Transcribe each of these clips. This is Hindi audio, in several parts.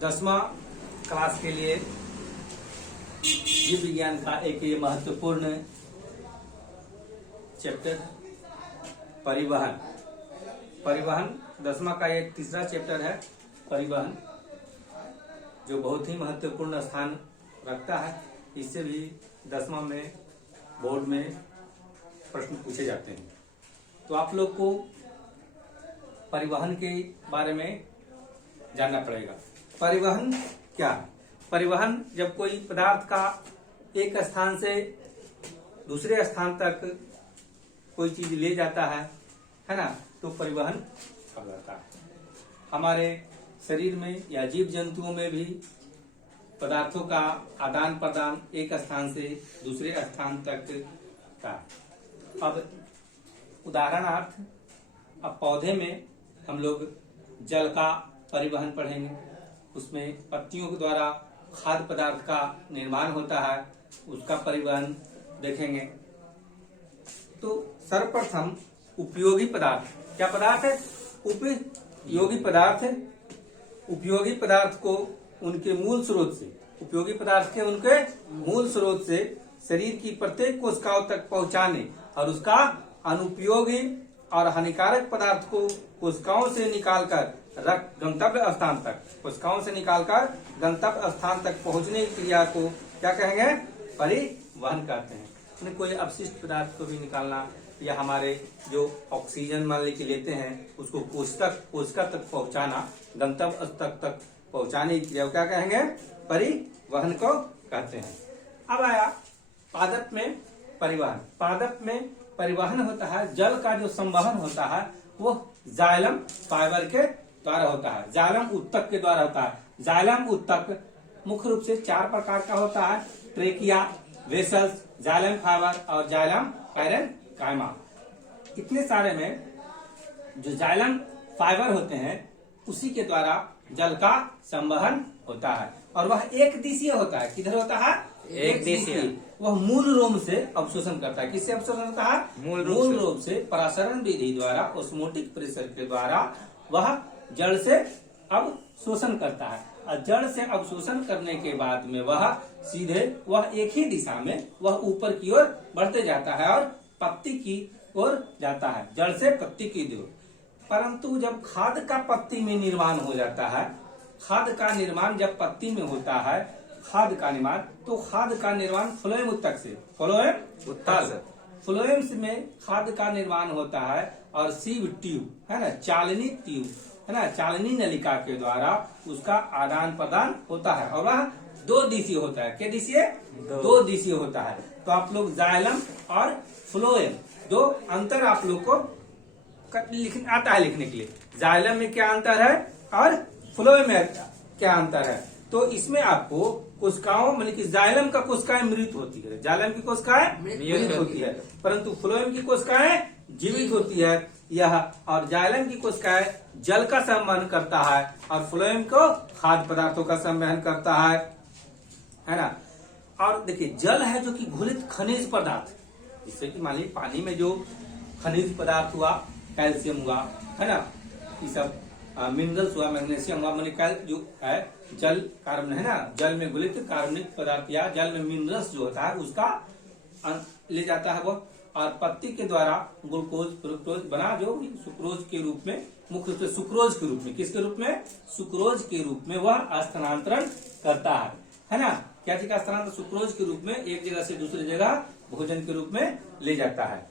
10वां क्लास के लिए जीव विज्ञान का एक ये महत्वपूर्ण चैप्टर परिवहन। परिवहन 10वां का एक तीसरा चैप्टर है परिवहन, जो बहुत ही महत्वपूर्ण स्थान रखता है। इससे भी 10वां में बोर्ड में प्रश्न पूछे जाते हैं। तो आप लोग को परिवहन के बारे में जानना पड़ेगा। परिवहन क्या है? परिवहन जब कोई पदार्थ का एक स्थान से दूसरे स्थान तक कोई चीज ले जाता है ना, तो परिवहन कहलाता है। हमारे शरीर में या जीव जंतुओं में भी पदार्थों का आदान प्रदान एक स्थान से दूसरे स्थान तक का। अब उदाहरणार्थ, अब पौधे में हम लोग जल का परिवहन पढ़ेंगे। उसमें पत्तियों के द्वारा खाद्य पदार्थ का निर्माण होता है, उसका परिवहन देखेंगे। तो सर्वप्रथम उपयोगी पदार्थ। क्या पदार्थ है? उपयोगी पदार्थ है। उपयोगी पदार्थ को उनके मूल स्रोत से, उपयोगी पदार्थ के उनके मूल स्रोत से शरीर की प्रत्येक कोशिकाओं तक पहुंचाने और उसका अनुपयोगी और हानिकारक पदार्थ को कोशिकाओं से निकालकर गंतव्य स्थान तक, कोशिकाओं से निकालकर गंतव्य स्थान तक पहुंचने की क्रिया को क्या कहेंगे? परिवहन कहते हैं। उन्हें कोई अपशिष्ट पदार्थ को भी निकालना, या हमारे जो ऑक्सीजन मान लेते हैं उसको कोशिका तक पहुंचाना, गंतव्य तक पहुंचाने की क्रिया क्या कहेंगे? परिवहन को कहते हैं। अब आया पादप में परिवहन। पादप में परिवहन होता है, जल का जो संवहन होता है वो जाइलम फाइबर के द्वारा होता है, जाइलम उत्तक के द्वारा होता है। जाइलम उत्तक मुख्य रूप से 4 प्रकार का होता है: ट्रेकिया, वेसल्स, जाइलम फाइबर और जाइलम पैरेनकाइमा। इतने सारे में जो जाइलम फाइबर होते हैं उसी के द्वारा जल का संवहन होता है, और वह एक दिशीय होता है। किधर होता है? एक दिशीय। वह मूल रोम से अवशोषण करता है। किससे अवशोषण होता है? मूल रोम से परासरण विधि द्वारा, ओस्मोटिक प्रेशर के द्वारा वह जड़ से अवशोषण करता है। और जड़ से अवशोषण करने के बाद में वह सीधे वह एक ही दिशा में वह ऊपर की ओर बढ़ते जाता है और पत्ती की ओर जाता है, जड़ से पत्ती की ओर। परंतु जब खाद का पत्ती में निर्माण हो जाता है, खाद का निर्माण जब पत्ती में होता है, खाद का निर्माण, तो खाद का निर्माण फ्लोएम उत्तक से, फ्लोएम उत्तक, फ्लोएम में खाद का निर्माण होता है। और सीव ट्यूब है ना, चालनी ट्यूब है ना, चालनी नलिका के द्वारा उसका आदान प्रदान होता है, और वह 2 दिशीय होता है। क्या दिशीय? 2 दिशीय होता है। तो आप लोग जाइलम और फ्लोएम, 2 अंतर आप लोग को आता है लिखने के लिए। जाइलम में क्या अंतर है और फ्लोएम में क्या अंतर है? तो इसमें आपको कोशिकाओं, मतलब कि जाइलम का कोशिकाएं मृत होती है, जाइलम की कोशिकाएं मृत होती है, परंतु फ्लोएम की कोशिकाएं जीवित होती है। यह और जाइलम की कोशिकाएं जल का संवहन करता है और फ्लोएम को खाद्य पदार्थों का संवहन करता है ना। और देखिए, जल है जो कि घुलित खनिज पदार्थ, जिससे कि मान लीजिए पानी में जो खनिज पदार्थ हुआ, कैल्शियम हुआ है ना, ये सब मिनरल्स हुआ, मैग्नीशियम हुआ, मैंने जो है जल कार्बन है ना, जल में घुलित कार्बनिक पदार्थ या जल में मिनरल्स जो होता है उसका ले जाता है वो, और पत्ती के द्वारा ग्लूकोज फ्रुक्टोज बना, जो सुक्रोज के रूप में, मुख्य रूप से सुक्रोज के रूप में, किसके रूप में? सुक्रोज के रूप में वह स्थानांतरण करता है ना। क्या चीज का स्थानांतरण? सुक्रोज के रूप में एक जगह से दूसरी जगह भोजन के रूप में ले जाता है।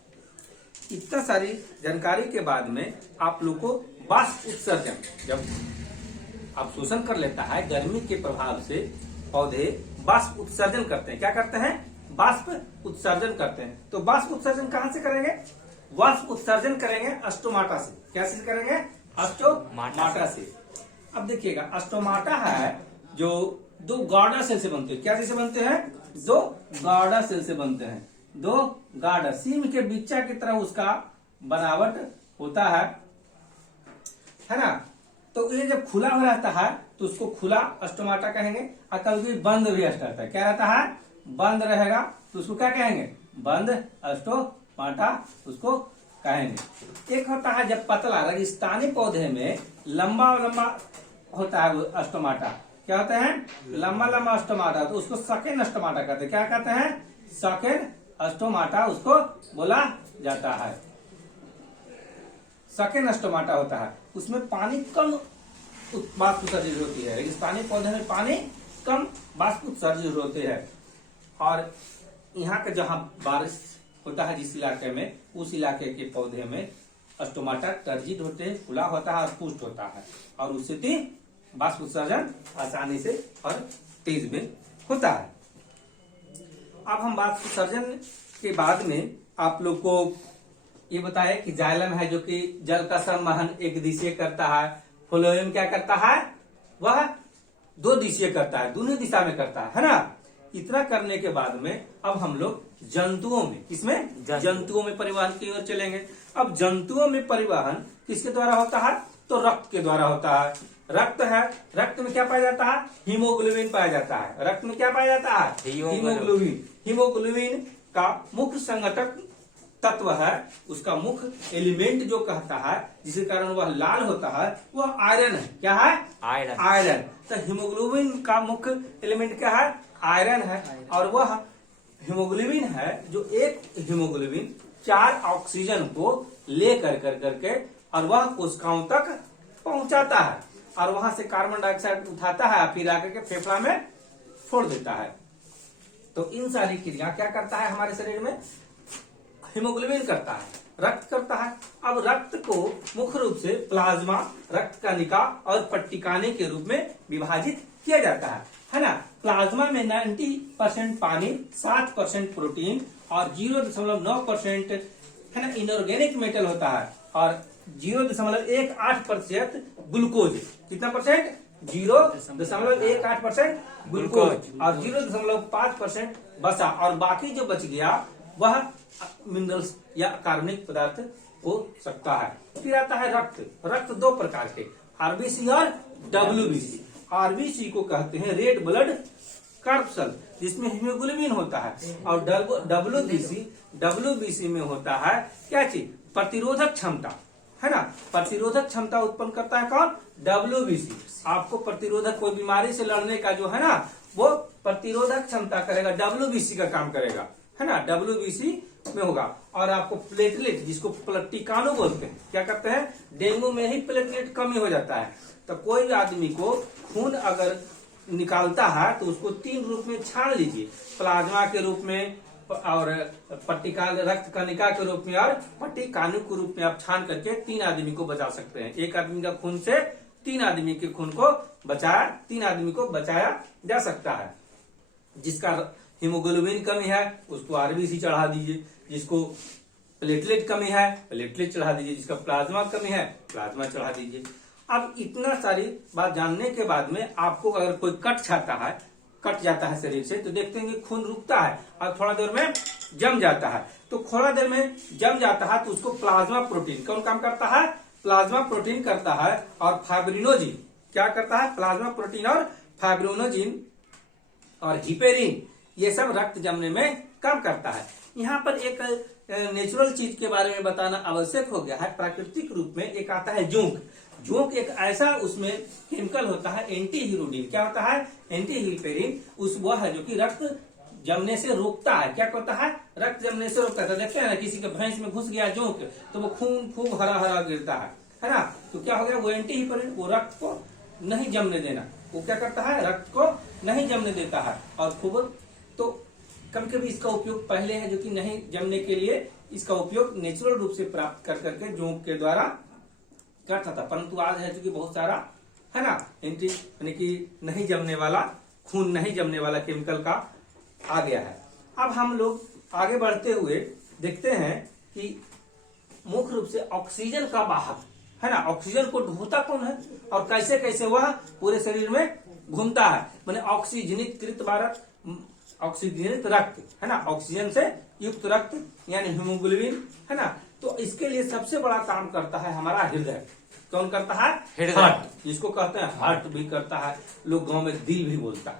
इतना सारी जानकारी के बाद में आप लोग को वाष्प उत्सर्जन, जब अवशोषण कर लेता है गर्मी के प्रभाव से, पौधे वाष्प उत्सर्जन करते हैं। क्या करते हैं? वाष्प उत्सर्जन करते हैं। तो वाष्प उत्सर्जन कहां से करेंगे? वाष्प उत्सर्जन करेंगे स्टोमाटा से। क्या से करेंगे? स्टोमाटा से। अब देखिएगा, स्टोमाटा है जो 2 गार्डर सेल से बनते हैं। क्या से बनते हैं? 2 गार्डर सेल से बनते हैं। 2 गार्डर, सीम के बिच्चा की तरह उसका बनावट होता है ना। तो ये जब खुला हुआ रहता है तो उसको खुला स्टोमाटा कहेंगे, और कभी बंद भी रहता है। क्या रहता है? बंद रहेगा तो उसको क्या कहेंगे? बंद स्टोमाटा उसको कहेंगे। एक होता है जब पतला रेगिस्तानी पौधे में लंबा लंबा होता है वो स्टोमाटा, क्या होते हैं, लंबा लंबा स्टोमाटा, तो उसको सेकेंड स्टोमाटा कहते हैं। क्या कहते हैं, सेकेंड स्टोमाटा उसको बोला जाता है। सेकेंड स्टोमाटा होता है, उसमें पानी कम वाष्प उत्सर्जित होती है, रेगिस्तानी पौधे में पानी कम वाष्प उत्सर्जित होते हैं। और यहाँ का जहाँ बारिश होता है जिस इलाके में, उस इलाके के पौधे में स्टोमाटा टर्जिड होते हैं, खुला होता है और पुष्ट होता है, और उससे वाष्प उत्सर्जन आसानी से और तेज में होता है। अब हम वाष्प उत्सर्जन के बाद में आप लोग को ये बताए कि जाइलम है जो कि जल का संवहन एक दिशीय करता है, फ्लोएम क्या करता है, वह दो दिशीय करता है, दोनों दिशा में करता है ना। इतना करने के बाद में अब हम लोग जंतुओं में, इसमें जंतुओं में परिवहन की ओर चलेंगे। अब जंतुओं में परिवहन किसके द्वारा होता है, तो रक्त के द्वारा होता है। रक्त है, रक्त में क्या पाया जाता है, हीमोग्लोबिन पाया जाता है। रक्त में क्या पाया जाता है, हीमोग्लोबिन। हीमोग्लोबिन का मुख्य संगठक तत्व है, उसका मुख्य एलिमेंट जो कहता है जिसके कारण वह लाल होता है, वह आयरन है। क्या है, आयरन। आयरन। तो हीमोग्लोबिन का मुख्य एलिमेंट क्या है, आयरन है। और वह हीमोग्लोबिन है जो एक हीमोग्लोबिन 4 ऑक्सीजन को ले करके और वह कोशिकाओं तक पहुंचाता है, और वहां से कार्बन डाइऑक्साइड उठाता है, फिर आकर के फेफड़ा में छोड़ देता है। तो इन सारी क्रिया क्या करता है हमारे शरीर में, हीमोग्लोबिन करता है, रक्त करता है। अब रक्त को मुख्य रूप से प्लाज्मा, रक्त कणिका और पट्टिकाने के रूप में विभाजित किया जाता है ना। प्लाज्मा में 90% पानी, 7% प्रोटीन और 0.9% है ना इनऑर्गेनिक मेटल होता है, और 0.18% ग्लूकोज। कितना परसेंट, 0.18% ग्लूकोज और 0.5% बसा, और बाकी जो बच गया वह मिनरल्स या कार्बनिक पदार्थ हो सकता है। फिर आता है रक्त। रक्त दो प्रकार के, आरबीसी और डब्ल्यूबीसी। आरबीसी को कहते हैं रेड ब्लड कर्पसल, जिसमें हीमोग्लोबिन होता है, और डब्ल्यूबीसी में होता है क्या चीज, प्रतिरोधक क्षमता, है ना। प्रतिरोधक क्षमता उत्पन्न करता है कौन, डब्ल्यूबीसी। आपको प्रतिरोधक, कोई बीमारी से लड़ने का जो है ना, वो प्रतिरोधक क्षमता करेगा, डब्ल्यूबीसी का काम करेगा, है ना, डब्ल्यूबीसी में होगा। और आपको प्लेटलेट, जिसको प्लटिकानो बोलते हैं, क्या करते हैं, डेंगू में ही प्लेटलेट कमी हो जाता है। तो कोई आदमी को खून अगर निकालता है तो उसको 3 रूप में छान लीजिए, प्लाज्मा के रूप में और पट्टिका रक्त कणिका के रूप में और पट्टिकानु के रूप में आप छान करके 3 आदमी को बचा सकते हैं। एक आदमी का खून से 3 आदमी के खून को बचाया, 3 आदमी को बचाया जा सकता है। जिसका हीमोग्लोबिन कमी है उसको आरबीसी चढ़ा दीजिए, जिसको प्लेटलेट कमी है प्लेटलेट चढ़ा दीजिए, जिसका प्लाज्मा कमी है प्लाज्मा चढ़ा दीजिए। अब इतना सारी बात जानने के बाद में आपको अगर कोई कट जाता है शरीर से, तो देखते हैं कि खून रुकता है और थोड़ा देर में जम जाता है। तो थोड़ा देर में जम जाता है तो उसको प्लाज्मा प्रोटीन कौन काम करता है, प्लाज्मा प्रोटीन करता है, और फाइब्रिनोजिन क्या करता है, प्लाज्मा प्रोटीन और फाइब्रिनोजिन और हिपेरिन, ये सब रक्त जमने में काम करता है। यहाँ पर एक नेचुरल चीज के बारे में बताना आवश्यक हो गया है। प्राकृतिक रूप में एक आता है जोंक। जोंक एक ऐसा उसमें केमिकल होता है एंटी हीरोडिन, क्या होता है, एंटी हिपेरिन, उस वह है जो कि रक्त जमने से रोकता है। क्या करता है, रक्त जमने से रोकता है। देखते हैं ना, किसी के भैंस में घुस गया जोंक तो वो खून खूब हरा हरा गिरता है ना। तो क्या हो गया, वो एंटी हिपेरिन, वो रक्त को नहीं जमने देना, वो क्या करता है, रक्त को नहीं जमने देता है। और खूब, तो कभी कभी इसका उपयोग पहले है जो कि नहीं जमने के लिए इसका उपयोग नेचुरल रूप से प्राप्त कर करके जोंक के द्वारा करता था, परंतु आज है चूंकि बहुत सारा है ना एंटी यानी कि नहीं जमने वाला, खून नहीं जमने वाला केमिकल का आ गया है। अब हम लोग आगे बढ़ते हुए देखते हैं कि मुख्य रूप से ऑक्सीजन का वाहक है ना, ऑक्सीजन को ढोता कौन है और कैसे कैसे वह पूरे शरीर में घूमता है, माने ऑक्सीजनित रक्त है ना, ऑक्सीजन से युक्त रक्त यानी हीमोग्लोबिन है ना। तो इसके लिए सबसे बड़ा काम करता है हमारा हृदय। कौन करता है, हार्ट, जिसको कहते हैं हार्ट भी करता है, लोग गांव में दिल भी बोलता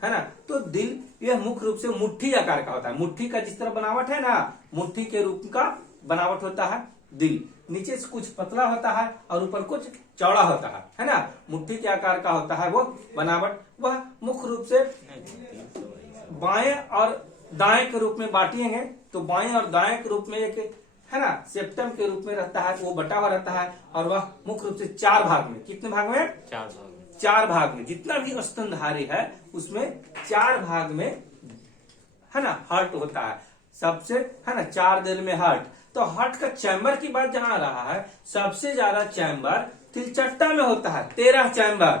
है ना। तो दिल यह मुख्य रूप से मुट्ठी आकार का होता है। मुट्ठी का जिस तरह बनावट है ना, मुट्ठी के रूप का बनावट होता है दिल। नीचे से कुछ पतला होता है और ऊपर कुछ चौड़ा होता है ना, मुट्ठी के आकार का होता है वो बनावट। वह मुख्य रूप से बाएं और दाएं के रूप में बांटेंगे, तो बाएं और दाएं के रूप में एक है ना सेप्टम के रूप में रहता है, वो बटा हुआ रहता है। और वह मुख्य रूप से 4 भाग में, कितने भाग में? 4 भाग में। जितना भी स्तनधारी है उसमें 4 भाग में है ना हार्ट होता है सबसे, है ना 4 दिल में हार्ट। तो हार्ट का चैम्बर की बात जहां आ रहा है, सबसे ज्यादा चैम्बर तिलचट्टा में होता है, 13 चैम्बर।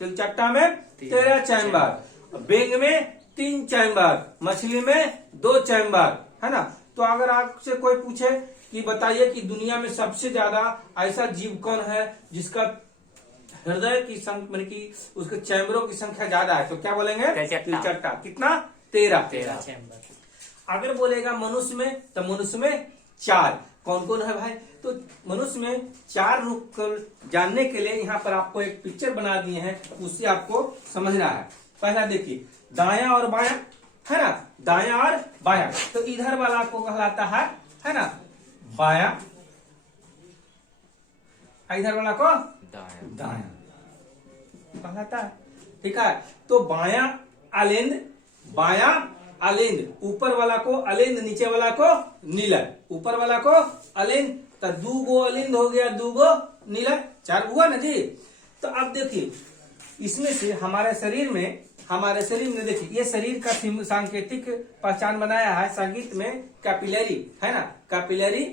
तिलचट्टा में 13 चैम्बर, बेंग में 3 चैम्बर, मछली में 2 चैम्बर, है ना। तो अगर आपसे कोई पूछे कि बताइए कि दुनिया में सबसे ज्यादा ऐसा जीव कौन है जिसका हृदय की संख्या मतलब कि उसके चैम्बरों की संख्या ज्यादा है, तो क्या बोलेंगे? तिलचट्टा। कितना? 13 चैम्बर। अगर बोलेगा मनुष्य में, तो मनुष्य में 4। कौन कौन है भाई? तो मनुष्य में 4 रूप को जानने के लिए यहाँ पर आपको एक पिक्चर बना दिए हैं, उससे आपको समझना है। पहला देखिए, दायां और बायां, है ना, दायां और बायां। तो इधर वाला को कहलाता है ना बायां, इधर वाला को दायां कहलाता है। ठीक है, तो बायां अलिंद, बायां अलिंद, ऊपर वाला को अलिंद, नीचे वाला को नीलय। ऊपर वाला को अलिंद, तो 2 गो अलिंद हो गया, 2 गो नीलय, 4 हुआ ना जी। तो अब देखिए इसमें से हमारे शरीर में देखिए, ये शरीर का सांकेतिक पहचान बनाया है संगीत में कैपिलरी, है ना। कैपिलरी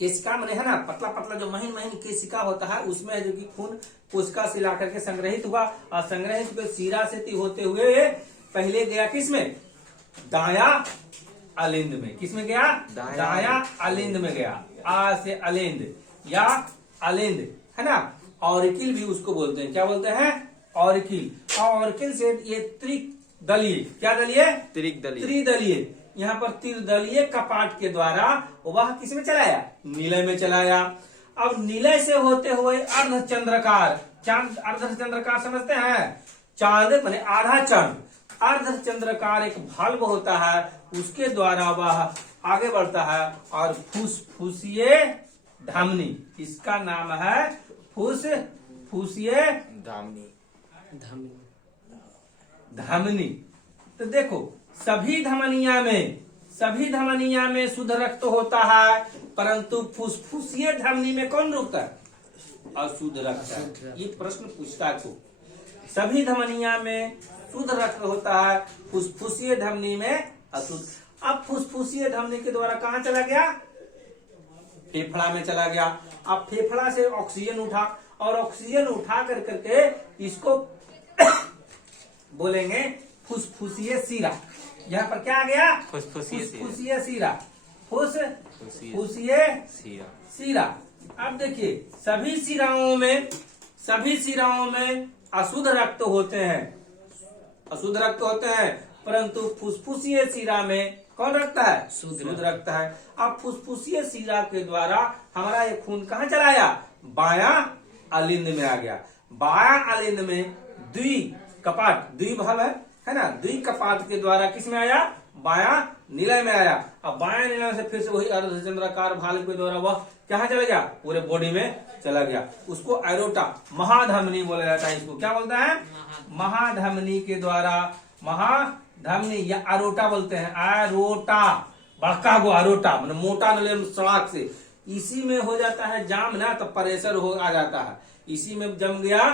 केशिका मैंने, है ना, पतला पतला जो महीन महीन केशिका होता है, उसमें जो कि खून कोशिका से ला करके संग्रहित हुआ, और संग्रहित हुए शिरा से होते हुए पहले गया किसमें? दाया अलिंद में। किसमें गया? दाया अलिंद में गया। आ से अलिंद या अलिंद, है ना। ऑरिकिल भी उसको बोलते हैं, क्या बोलते हैं? ऑरिकिल। और ऑरिकिल से ये त्रिदलीय, क्या दलीय? त्रिदलीय। यहाँ पर त्रिदलीय कपाट के द्वारा वह किसमें चलाया? नीलय में चलाया। अब नीलय से होते हुए अर्धचंद्राकार, चांद अर्धचंद्राकार समझते हैं? चांद माने आधा चंद्र, अर्धचंद्राकार एक भाल्व होता है, उसके द्वारा वह आगे बढ़ता है और फुसफुसीय धमनी, इसका नाम है फुसफुसीय धमनी। तो देखो सभी धमनिया में शुद्ध रक्त होता है, परंतु फुसफुसीय धमनी में कौन रुकता है? अशुद्ध रक्त है। ये प्रश्न पूछता है को, सभी धमनिया में शुद्ध रक्त होता है, फुसफुसीय धमनी में अशुद्ध। अब फुसफुसीय धमनी के द्वारा कहां चला गया? फेफड़ा में चला गया। अब फेफड़ा से ऑक्सीजन उठा, और ऑक्सीजन उठा करके इसको बोलेंगे फुसफुसीय शिरा। यहाँ पर क्या आ गया? फुसफुसीय शिरा, फुसफुसीय शिरा। अब देखिए सभी शिराओं में अशुद्ध रक्त होते हैं, परंतु फुसफुसीय शिरा में कौन रखता है? शुद्ध रक्त है। अब फुसफुसीय शिरा के द्वारा हमारा ये खून कहाँ चलाया? बायां अलिंद में आ गया। बायां अलिंद में द्विकपाट, द्विभाव है ना, द्विकपाट के द्वारा किस में आया? बायां नीलय में आया। अब बायां नीलय से फिर से वही अर्धचंद्राकार भाल्व के द्वारा वह कहाँ चला गया? पूरे बॉडी में चला गया। उसको एरोटा, महाधमनी बोला जाता है। इसको क्या बोलता है? महाधमनी के द्वारा, महाधमनी या अरोटा बोलते हैं। अरोटा, बड़का गो अरोटा मतलब मोटा नले सड़क से, इसी में हो जाता है जाम ना, तो प्रेशर आ जाता है। इसी में जम गया,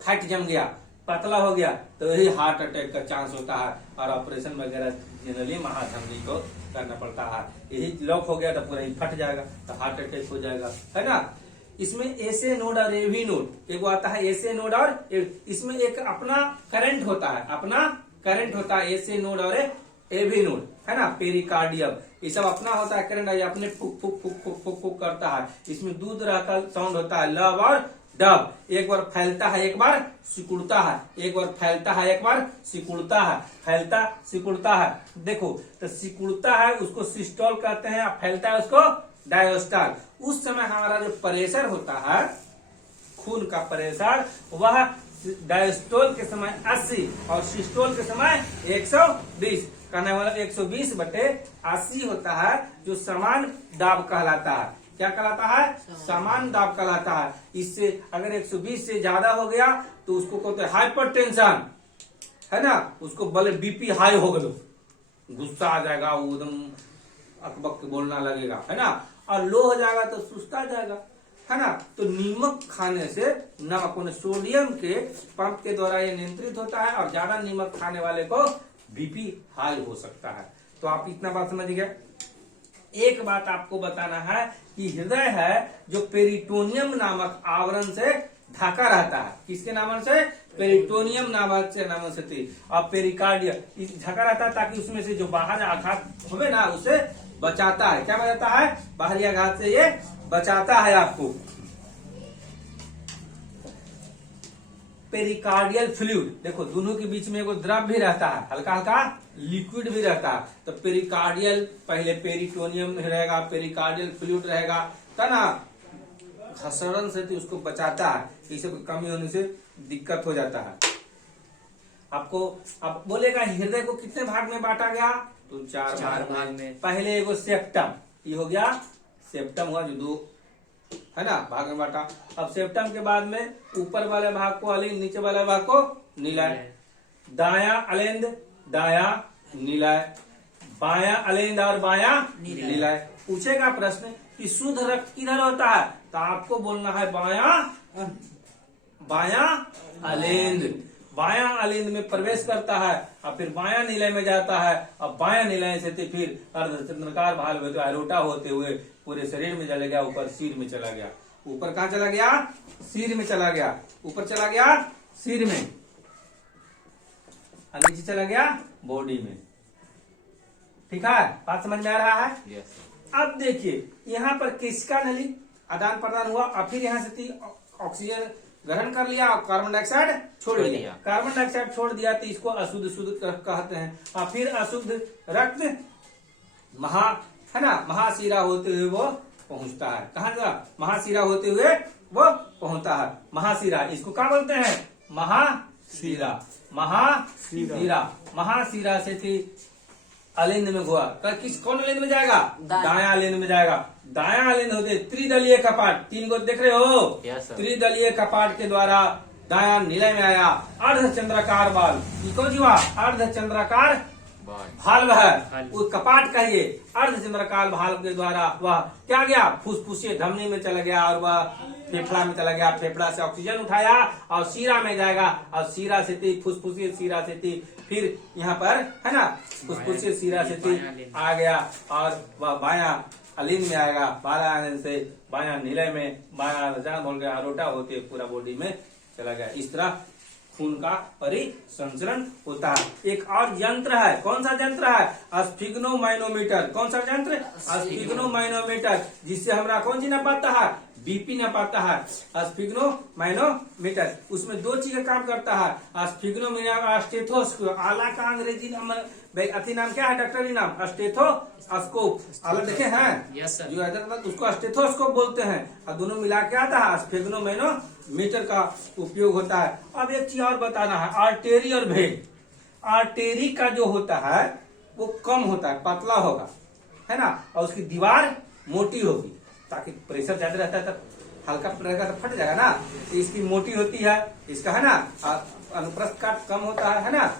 फैट जम गया, पतला हो गया, तो यही हार्ट अटैक का चांस होता है। और ऑपरेशन वगैरह जनरली महाधमनी को करना पड़ता है। यही लॉक हो गया तो पूरा ही फट जाएगा, तो हार्ट अटैक हो जाएगा, है ना। इसमें एसे नोड और एवी नोड, एक आता है एसे नोड और इसमें एक अपना करंट होता है, एसे नोड और एवी नोड, है ना। पेरिकार्डियम, ये सब अपना होता है करंट, अपने फुक फुक फुक फुक फुक फुक करता है। इसमें दूध का साउंड होता है, लब और डब। एक बार फैलता है, एक बार सिकुड़ता है, एक बार फैलता है, एक बार सिकुड़ता है, फैलता सिकुड़ता है। देखो तो सिकुड़ता है उसको सिस्टोल कहते हैं, फैलता है उसको डायोस्टॉल। उस समय हमारा जो प्रेशर होता है, खून का प्रेशर, वह डायस्टोल के समय 80 और सिस्टोल के समय 120। कहने वाला 120/80 होता है, जो समान दाब कहलाता है। क्या कहलाता है? समान दाब कहलाता है। इससे अगर 120 से ज्यादा हो गया तो उसको कहते हैं हाइपरटेंशन, है ना। उसको बोले बीपी हाई हो गया, गुस्सा आ जाएगा, वो एकदम अकबक बोलना लगेगा, है ना। और लो हो जाएगा तो सुस्ता जाएगा, है ना। तो नीमक खाने से नमक सोडियम के पंप के द्वारा ये नियंत्रित होता है, और ज्यादा नीमक खाने वाले को बीपी हाई हो सकता है। तो आप इतना बात समझ गए। एक बात आपको बताना है कि हृदय है जो पेरिटोनियम नामक आवरण से ढका रहता है। किसके नाम से? पेरिटोनियम नामक से नाम से थी। और पेरिकार्डियम ढका रहता है ताकि उसमें से जो बाहर आघात हुए ना उसे बचाता है। क्या बचाता है? बाहरी आघात से ये बचाता है आपको। पेरिकार्डियल फ्लूइड, देखो दोनों के बीच में एगो द्रव भी रहता है, हल्का हल्का लिक्विड भी रहता है। तो पेरिकार्डियल, पहले पेरिटोनियम रहेगा, पेरिकार्डियल फ्लूइड रहेगा, तो ना घसरण से उसको बचाता है, इस सब कमी होने से दिक्कत हो जाता है आपको। अब बोलेगा हृदय को कितने भाग में बांटा गया? तो चार भाग में। पहले एगो सेप्टम, ये हो गया सेप्टम हुआ, जो 2 है ना भाग में बांटा। अब सेप्टम के बाद में ऊपर वाले भाग को अलिंद, नीचे वाले भाग को निलय, दाया अलिंद, दाया निलय, बाया अलिंद और बाया निलय। पूछेगा प्रश्न कि शुद्ध रक्त किधर होता है, तो आपको बोलना है बाया अलिंद। बाया अलिंद में प्रवेश करता है और फिर बाया निलय में जाता है। अब बाया निलय से फिर अर्धचंद्राकार भाल में एरोटा होते हुए पूरे शरीर में चला गया, ऊपर सिर में चला गया। ऊपर कहाँ चला गया? सिर में चला गया। ऊपर चला गया सिर में, और नीचे चला गया बॉडी में। ठीक है, बात समझ में आ रहा है? yes. अब देखिए यहाँ पर किसका नली आदान प्रदान हुआ, और फिर यहाँ से ऑक्सीजन ग्रहण कर लिया और कार्बन डाइऑक्साइड छोड़ दिया। कार्बन डाइऑक्साइड छोड़ दिया तो इसको अशुद्ध शुद्ध कहते हैं। और फिर अशुद्ध रक्त है ना महाशिरा होते हुए वो पहुंचता है। कहाँ का? महाशिरा होते हुए वो पहुंचता है। महाशिरा, इसको क्या बोलते हैं? महाशिरा। महाशिरा, महाशिरा से थी अलिंद में हुआ। कौन अलिंद में जाएगा? दाया अलिंद में जाएगा। दाया अलिंद होते त्रिदलीय कपाट, 3 को देख रहे हो? त्रिदलीय कपाट के द्वारा दाया निलय में आया। अर्धचंद्राकार बाल, कौन जी हुआ? अर्धचंद्राकार भाल्व है, वो कपाट कहिए। अर्धचंद्राकार भाल्व के द्वारा वह क्या गया? फुसफुसे धमनी में चला गया, और वह फेफड़ा में चला गया। फेफड़ा से ऑक्सीजन उठाया और शीरा में जाएगा, और शीरा से फुसफुसे शीरा से फिर यहाँ पर है ना फुसफुसे शीरा से आ गया, और वह बाया अलिंद में आएगा। बाया अलिंद से बाया निलय में, बाया जान बोल गया अरोटा होते पूरा बॉडी में चला गया। इस तरह खून का परिसंचरण होता है। एक और यंत्र है, कौन सा यंत्र है? स्फिग्नोमाइनोमीटर। कौन सा यंत्र? स्फिग्नोमाइनोमीटर, जिससे हमारा कौन चीज नापाता है? बीपी नापाता है। स्फिग्नोमाइनोमीटर उसमें 2 चीज का काम करता है। स्फिग्नोमीटर, स्टेथोस्कोप, आला का अंग्रेजी नाम अति नाम क्या है? डॉक्टरी नाम स्टेथोस्कोप। आला देखे हैं? yes, जो उसको स्टेथोस्कोप बोलते हैं, और दोनों मिला के आता है स्फिग्नोमाइनोमीटर का उपयोग होता है। अब एक चीज और बताना है, आर्टेरी और वेन। आर्टेरी का जो होता है वो कम होता है, पतला होगा, है ना, और उसकी दीवार मोटी होगी, ताकि प्रेशर ज्यादा रहता है तब हल्का रहेगा तो फट जाएगा ना। तो इसकी मोटी होती है, इसका है ना अनुप्रस्थ काट कम होता है ना।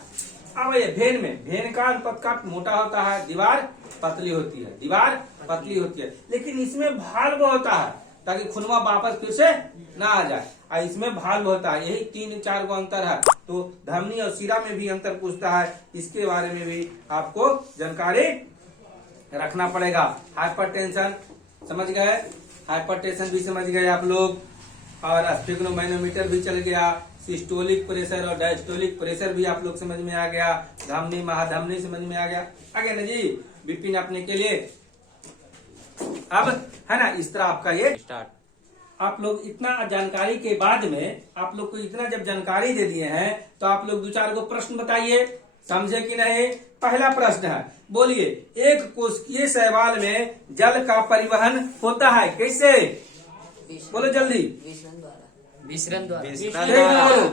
अब ये भेन में, भेन का अनुप्रस्थ काट मोटा होता है, दीवार पतली होती है, दीवार पतली होती है। लेकिन इसमें भाल्व होता है ताकि खूनवा वापस फिर से ना आ जाए, और इसमें भाल्व होता है। यही 3-4 को अंतर है। तो धमनी और शिरा में भी अंतर पूछता है, इसके बारे में भी आपको जानकारी रखना पड़ेगा। हाइपरटेंशन समझ गए, हाइपरटेंशन भी समझ गए आप लोग, और स्फिग्नोमाइनोमीटर भी चल गया। सिस्टोलिक प्रेशर और डायस्टोलिक प्रेशर भी आप लोग समझ में आ गया। धमनी महाधमनी समझ में आ गया। आगे ना जी बीपी नापने के लिए। अब है ना इस तरह आपका ये स्टार्ट। आप लोग इतना जानकारी के बाद में, आप लोग को इतना जब जानकारी दे दिए हैं, तो आप लोग 2-4 को प्रश्न बताइए, समझे कि नहीं। पहला प्रश्न है, बोलिए, एक कोशिकीय शैवाल में जल का परिवहन होता है कैसे? बोलो जल्दी। विसरण द्वारा।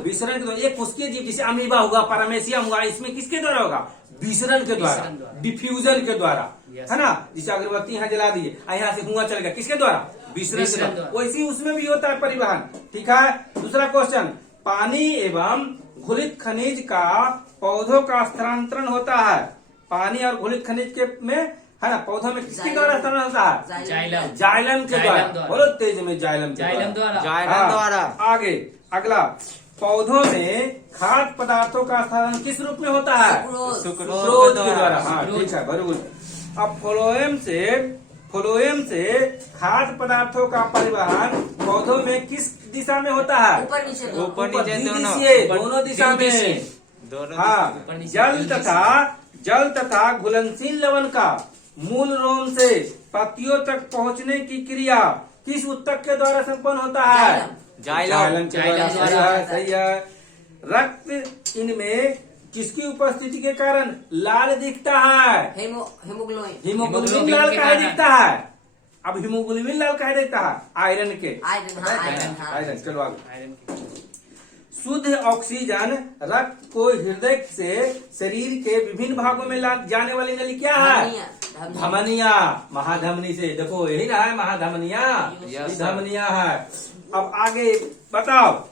विसरण। एक कोशिकीय जीव जैसे अमीबा होगा, पैरामेसियम होगा, इसमें किसके द्वारा होगा? विसरण के द्वारा, विसरण द्वारा। डिफ्यूजन के द्वारा, Yes. है ना। जैसे अगरबत्ती यहाँ जला दिए, यहाँ से धुआं चल गया, किसके द्वारा? विसरण के विसरण द्वारा। द्वारा। वैसे ही उसमें भी होता है परिवहन। ठीक है, दूसरा क्वेश्चन, पानी एवं घुलित खनिज का पौधों का स्थानांतरण होता है। पानी और घुलित खनिज के में, है ना, पौधों में किसके द्वारा स्थानांतरण होता है? जाइलम। जाइलम के जाइलम द्वारा। द्वारा। बोलो तेज में, जाइलम के जाइलम द्वारा। हाँ, आगे अगला, पौधों में खाद्य पदार्थों का स्थानांतरण किस रूप में होता है? सुक्रोज के द्वारा। हाँ ठीक है, वेरी गुड। अब फ्लोएम से खाद्य पदार्थों का परिवहन पौधों में किस दिशा में होता है? ऊपर नीचे दोनों। ऊपर नीचे द्विदिशीय, दोनों दिशा में। दोनों हाँ, ऊपर नीचे, जल तथा घुलनशील लवण का मूल रोम से पत्तियों तक पहुंचने की क्रिया किस उत्तक के द्वारा संपन्न होता है? जाइलम। के द्वारा। जाइलम सही द्वारा। है, सही है। रक्त इनमें किसकी उपस्थिति के कारण लाल दिखता है? हेमोग्लोबिन। हीमोग्लोबिन लाल के काहे कारण। दिखता है? अब हीमोग्लोबिन लाल काहे दिखता है? आयरन के। आयरन, हाँ, आयरन, हाँ। आयरन, चलो आगे। आयरन की। शुद्ध ऑक्सीजन रक्त को हृदय से शरीर के विभिन्न भागों में जाने वाली नली क्या है? धमनियाँ। धमनिया। महाधमनी से, देखो यही ना है महाधमनिया, Yes, ये sir. धमनिया है। अब आगे बताओ,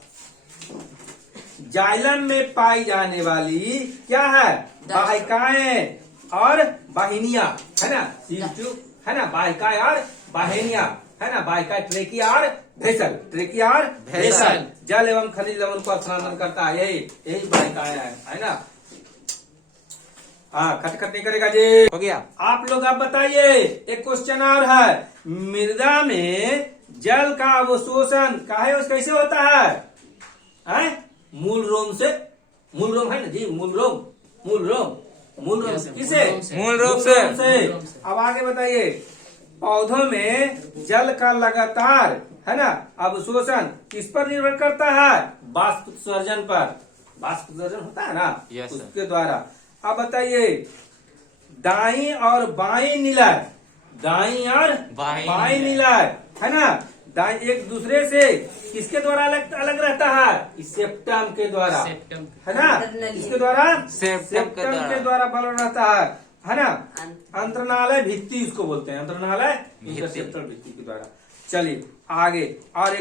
जाइलम में पाई जाने वाली क्या है? वाहिकाएं और वाहिनियां, है ना। सीटू, है ना, वाहिकाएं और वाहिनियां, है ना। वाहिका ट्रेकिया और भेसल, ट्रेकिया और भेसल। जल एवं खनिज लवण को स्थानांतरण करता है, यही वाहिकाएं है ना। हाँ, खटखट नहीं करेगा जी। हो गया। आप लोग आप बताइए, एक क्वेश्चन और है, मृदा में जल का अवशोषण काहे कैसे होता है? मूल रोम से, मूल रोम है ना जी, मूल रोम Yes, sir. किसे? मूल रोम से। मूल रोम से। अब आगे बताइए, पौधों में जल का लगातार, है ना, अवशोषण किस पर निर्भर करता है? बाष्प उत्सर्जन पर। बाष्प उत्सर्जन होता है ना, Yes, sir. उसके द्वारा। अब बताइए, दाई और बाई निलय, दाई और बाईं बाई निलय। निलय, है ना, दाई एक दूसरे से किसके द्वारा अलग अलग रहता है? इस सेप्टम के द्वारा, सेप्टम। है ना। इसके द्वारा सेप्टम के द्वारा। के द्वारा बल रहता है ना। अंत- अंतरनालय भित्ति इसको बोलते हैं, अंतरनालय भित्ति। इंटरसेप्टर भित्ति के द्वारा। चलिए आगे, और एक